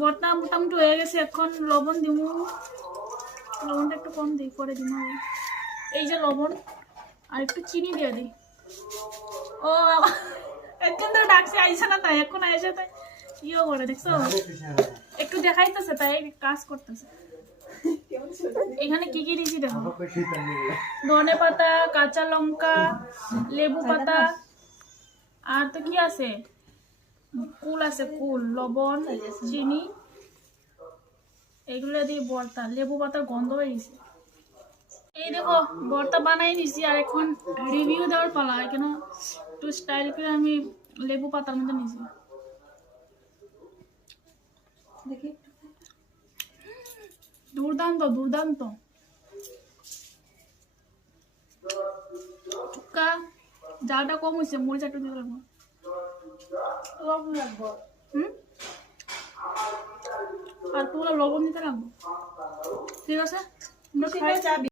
বড়টা মোটামুটি হয়ে গেছে, এখন লবণ দিব। লবণটা একটু কম দিই, পরে দিব। এই যে লবণ, আর একটু চিনি দিয়ে দিই। ও এখন তো ডাকছে আইসে না, তাই এখন আইসে তাই ইয়ে করে দেখছো, একটু দেখাইতেছে তাই কাজ করতেছে। এখানে কি কি দিয়েছি দেখো, ধনে পাতা, কাঁচা লঙ্কা, লেবু পাতা, আর তো কি আছে, কুল আছে, কুল, লবণ, চিনি, এগুলো দিয়ে ভর্তা। লেবু পাতার গন্ধ বেরিয়েছে। এই দেখো ভর্তা বানাই নিছি, আর এখন রিভিউ দেওয়ার পালা। এখানে একটু স্টাইল করে আমি লেবু পাতার মধ্যে নিছি। দেখি দুর্দান্ত দুর্দান্ত। চুক্কা জালটা কম হয়েছে, মরিচ একটু দিয়ে লাগবো। আর পুরো লবণ দিতে লাগবো। ঠিক আছে, আমরা খাই।